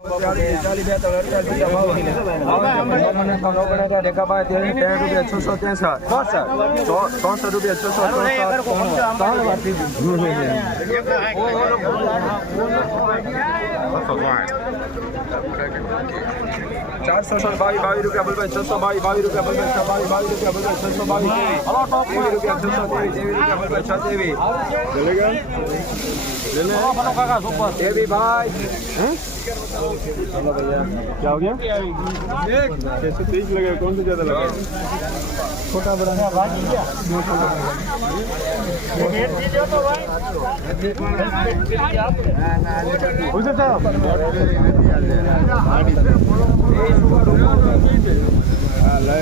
ચારસો સો બાવીસ બાવીસ રૂપિયા બોલભાઈ છસો બાવીસ બાવીસ રૂપિયા બોલભાઈ છ બાવીસ બાવીસ રૂપિયા બોલભાઈ છસો બાવીસ એવી રૂપિયા છસો ત્રેવીસ એવી રૂપિયા બોલભાઈ છ ત્રેવીસ ये भी भाई चलो भैया क्या हो गया कैसे तेज लगे कौन से ज्यादा लगा छोटा बड़ा उसे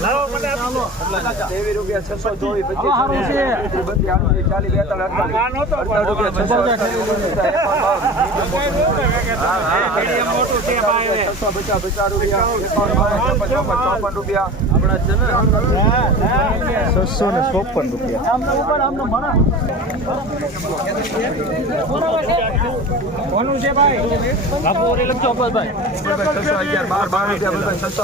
લાવો રૂપિયા 624 25 ચાલી 42 રૂપિયા 624 મોટું રૂપિયા આપણા છે ને 654 રૂપિયા ભાઈ બાપુ ઓરે લખજો અપસ રૂપિયા 612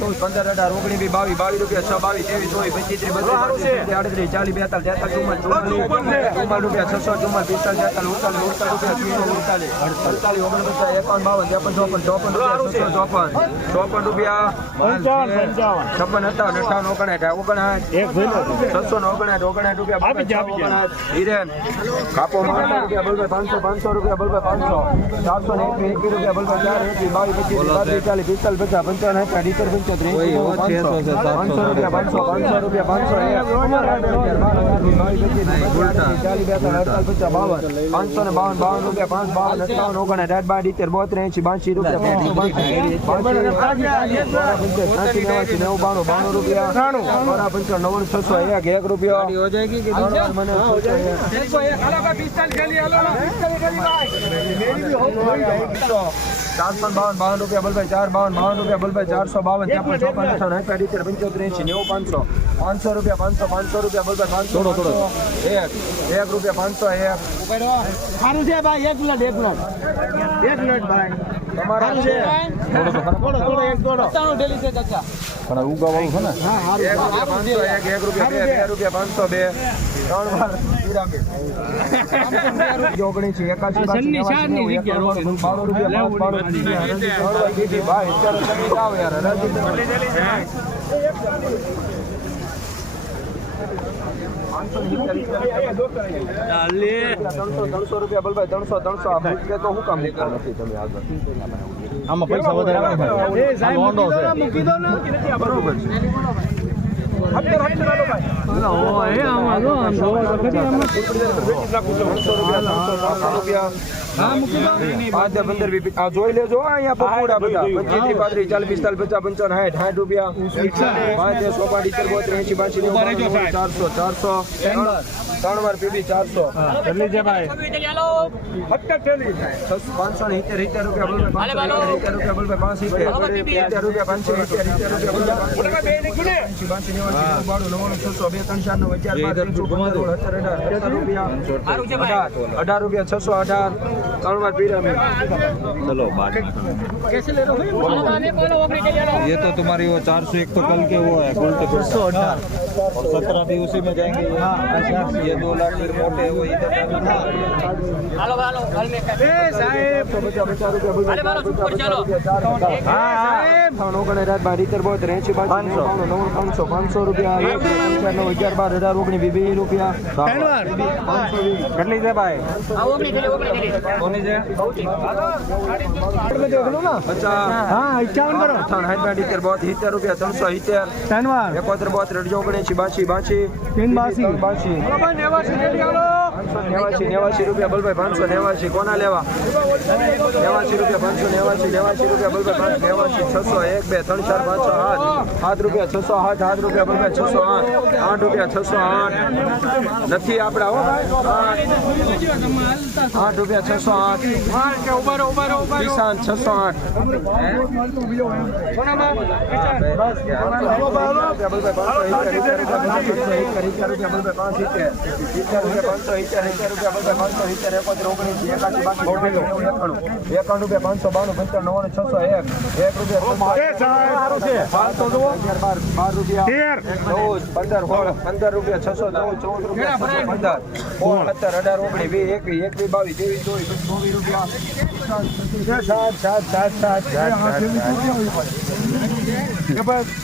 12 પંદર અઢાર ઓગણી બી બાવીસ બાવીસ રૂપિયા છ બાવીસ ત્રેવીસ ચોવીસ પચીસ બત્રીસ આડત્રીસ ચાલીસ બેતાલીસ તેતાલીસ ચુમ્માલીસ ચુમ્માલીસ રૂપિયા છસો ચુમ્માલીસ પિસ્તાલીસ તેતાલીસ ઉડતાલીસ ઉડતાલીસ રૂપિયા ત્રીસો ઉડતાલીસ અડતાલીસ ઓગણ પચાસ એકાવન બાવન ત્રેપન ચોપન ચોપન રૂપિયા ચોપન ચોપન રૂપિયા છપ્પન હતા અઠાવન ઓગણસાઠ ઓગણસાઠ છસો ને ઓગણસાઠ ઓગણસાઠ રૂપિયા ઓગણસાઠ હિરેન કાપો મારા રૂપિયા બલભાઈ પાંચસો પાંચસો રૂપિયા બલભાઈ પાંચસો ચારસો ને એકવી રૂપિયા બલભાઈ ચાર એકવી બાવીસ પચીસ બાવીસ ચાલીસ પિસ્તાલીસ પચાસ પંચાવન હતા ડીસર પાંચસો રૂપિયા પાંચસો પાંચસો રૂપિયા પાંચસો અઠાલી બે ત્રણ અડતાલીસ પચાસ બાવન પાંચસો ને બાવન બાવન રૂપિયા પાંચ બાવન અઠાવન ઓગણ અઢાર બાર ઇતેર બોતેર એસી બાંસી ચારસો બાવન ત્રેપન ચોપન અઠાવન એકતાલીસ ઇતેર પંચોતેર એસી પાંચસો પાંચસો રૂપિયા પાંચસો પાંચસો રૂપિયા બોલતા પાંચસો એક એક રૂપિયા પાંચસો એક સારું છે ભાઈ એક મિનિટ એક મિનિટ એક મિનિટ ભાઈ તમારા પાંચસો બે ત્રણ વાર પિરામિડ ઓગણી ભાઈ ત્રણસો રૂપિયા બલભાઈ ત્રણસો ત્રણસો આપે તો હું કામ નીકળ આમાં પૈસા વધારે મૂકી દો ને બરોબર છે જોઈ લેજો અહીંયા પકોડા બધા પચીસ થી પાંત્રીસ ચાલીસ પિસ્તાલીસ પચાસ પંચાવન સાઠ સાઠ રૂપિયા પાંચ સોપાડી ચરબોતેર એસી પાંચી ચારસો ચારસો ત્રણ વાર પીડી ચારસો પાંચસો ને સિત્તેર સિત્તેર રૂપિયા રૂપિયા પાંચસો રૂપિયા રૂપિયા પાંચસો રૂપિયા બોલભાઈ એંસી, બાસી, નેવાસી, નેવું, બાણું, નવ્વાણું, છસો, બે, ત્રણ, ચાર, નવ, અગિયાર, બાર, ત્રણ, ચૌદ, પંદર, સોળ, સત્તર, અઢાર, સત્તર રૂપિયા અઢાર અઢાર રૂપિયા છસો અઢાર ત્રણ વાર પિરામિડ चलो बात ये तो तुम्हारी वो चार सौ एक तो कल के वो है गोल्ड के सौ अठार और सत्रह भी उसी में जाएंगे ये ये दो लाख फिर मोटे वो इधर હાલો હાલો હાલ મે સાહેબ પચાસ પચાસ રૂપિયા બોલભાઈ પચાસ પચાસ રૂપિયા ચાર ત્રણ ઓગણસાઠ બાર ઇતેર બોતેર એંસી બાસી નેવું, બાણું, નવ્વાણું, પાંચસો પાંચસો રૂપિયા એક, બે, ત્રણ, ચાર, નવ, અગિયાર બાર અઢાર ઓગણીસ વીસ, વીસ રૂપિયા પાંચસો વીસ કેટલી છે ભાઈ ઓગણી થેલી ઓગણી થેલી કોની છે પચાસ હા ઇક્યાવન કરો અઠાવન સાઠ બાર ઇતેર બોતેર સિત્તેર રૂપિયા ત્રણસો સિત્તેર ધન્યવાદ એકોતેર બોતેર અઢી ઓગણએંસી બાચી બાચી બાચી બાચી નેવાસી નેવાસી રૂપિયા બલભાઈ પાંચસો નેવાસી કોના લેવા નેવાસી રૂપિયા પાંચસો નેવાસી નેવાસી રૂપિયા બલભાઈ પાંચસો નેવાસી છસો એક બે ત્રણ ચાર પાંચસો આઠ સાત રૂપિયા છસો આઠ સાત રૂપિયા બલભાઈ છસો આઠ આઠ રૂપિયા છસો આઠ નથી આપણા આવો આઠ રૂપિયા છસો આઠ કિસાન છસો આઠ સિત્તેર રૂપિયા અઢાર ઓગણીસ વીસ એકવીસ એકવીસ બાવીસ ત્રેવીસ ચોવીસ સાત સાત સાત સાત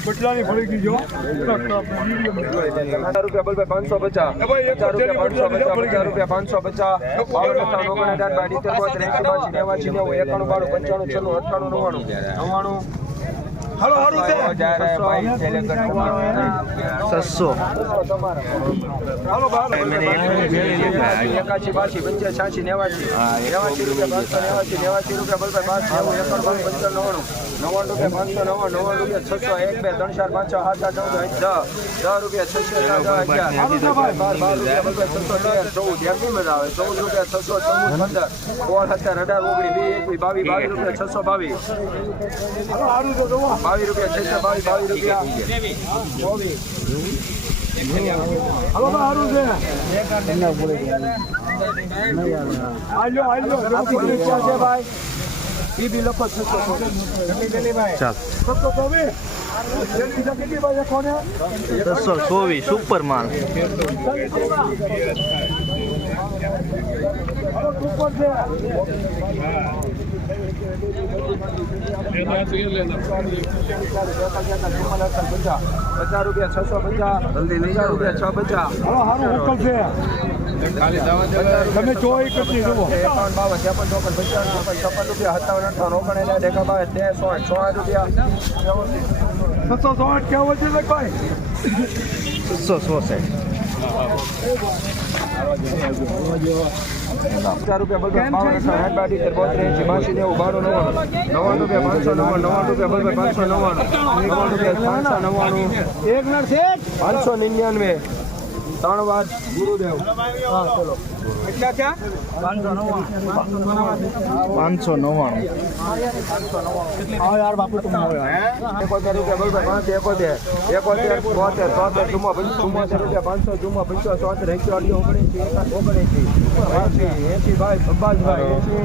કેટલાની ફળી ગઈ રૂપિયા બોલ પાંચસો પચાસ રૂપિયા પાંચસો પચાસ હજાર રૂપિયા પાંચસો પચાસ બાવન સત્તાવન ઓગણ અઢાર બાર ઇતેર બોતેર એસી બાસી નેવાસી નેવું એકાણું બાણું પંચાણું છન્નું અઠાણું નવ્વાણું નવ્વાણું હલો હલો દે સસો હલો બાર મને એકાચી બાચી પંચે છાચી નેવાચી નેવાચી રૂપિયા પાંચસો નેવાચી નેવાચી રૂપિયા બલભાઈ પાંચ નેવું એકડ પાંચ પંચર નવ્વાણું નવ્વાણું રૂપિયા પાંચસો નવ્વાણું નવ્વાણું રૂપિયા છસો એક બે ત્રણ ચાર પાંચ છ સાત આઠ નવ દસ દસ રૂપિયા છસો બાર બાર રૂપિયા બલભાઈ છસો તેર ચૌદ યાર મજા આવે ચૌદ રૂપિયા છસો ચૌદ પંદર સોળ સત્તર અઢાર ઓગણીસ વીસ એકવીસ બાવીસ બાવીસ રૂપિયા છસો બાવીસ બાવીસ રૂપિયા છે બાવીસ બાવીસ રૂપિયા ચોવીસ સારું છે આલ્યો આલ્યો છે ભાઈ એ બી લખો છસો ચોવીસ સુપર માલ છે પચાસ રૂપિયા છસો પચાસ પચાસ રૂપિયા છ પચાસ તમે ચોઈ કેટલી જુઓ એકાવન બાવન ત્રેપન ચોપન પંચાવન ચોપન છપ્પન રૂપિયા સત્તાવન અઠાવન ઓગણ એના ડેકા બાવે તે રૂપિયા છસો સોઠ કેવો છે ભાઈ છસો સોસઠ પચાસ રૂપિયા બગર બાવન સાઠ બાટી બોતેર જીમાસી નેવું બારું નવ્વાણું નવ્વાણું રૂપિયા પાંચસો નવ્વાણું નવ્વાણું રૂપિયા બગર પાંચસો નવ્વાણું નવ્વાણું રૂપિયા પાંચસો નવ્વાણું પાંચસો નિન્યાનવે ત્રણ વાર ગુરુદેવ કેટલા થયા પાંચસો નવ્વાણું હા યાર બાપુ એકોતેર એકોતેર એકોતેર તોતેર તોતેર ચુમ્મો ચુમ્મોતેર રૂપિયા પાંચસો ચુમ્મો પંચો ચોતેર એસી અઢી ઓગણીસી ઓગણીસી એસી એસી ભાઈ એસી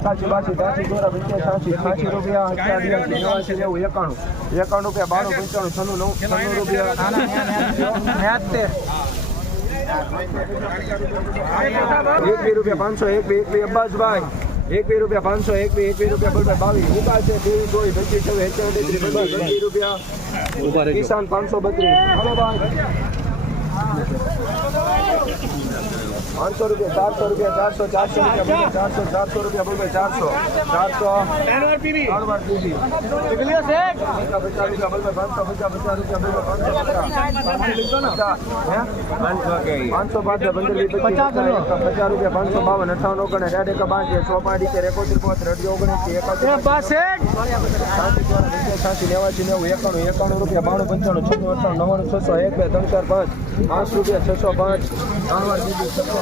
એકાસી બાસી ત્યાંસી ચોરા પંચ્યાસી છાસી રૂપિયા અઠ્યાસી નેવાસી એકાણું એકાણું રૂપિયા બાણું પંચાણું છન્નું નવ છન્નું રૂપિયા એક બે રૂપિયા પાંચસો એક બે એક બે અબ્બાસભાઈ એક બે રૂપિયા પાંચસો એક બે એક બે રૂપિયા બરોબર બાવીસ ઉભા છે ત્રેવીસ ગોળી પચીસ છવ્વીસ એકસો ત્રીસ રૂપિયા કિસાન પાંચસો બત્રીસ પાંચસો રૂપિયા ચારસો રૂપિયા ચારસો ચારસો રૂપિયા ચારસો ચારસો રૂપિયા બોલભાઈ ચારસો ચારસો ત્રણ વાર પીવી પચાસ રૂપિયા બોલભાઈ પાંચસો પચાસ પચાસ રૂપિયા પાંચસો પચાસ રૂપિયા પાંચસો બાવન અઠાવન ઓગણ અઢાર એક પાંચ સો પાંચ એક એકોતેર પાંચ અઢીઓ ઓગણસી એકાસી સાસી નેવાસી નેવું એકાણું એકાણું રૂપિયા બાણું પંચાણું છસો અઠાણું નવ્વાણું છસો એક બે ત્રણ ચાર પાંચ પાંચ રૂપિયા છસો પાંચ ત્રણ વાર બીજું છસો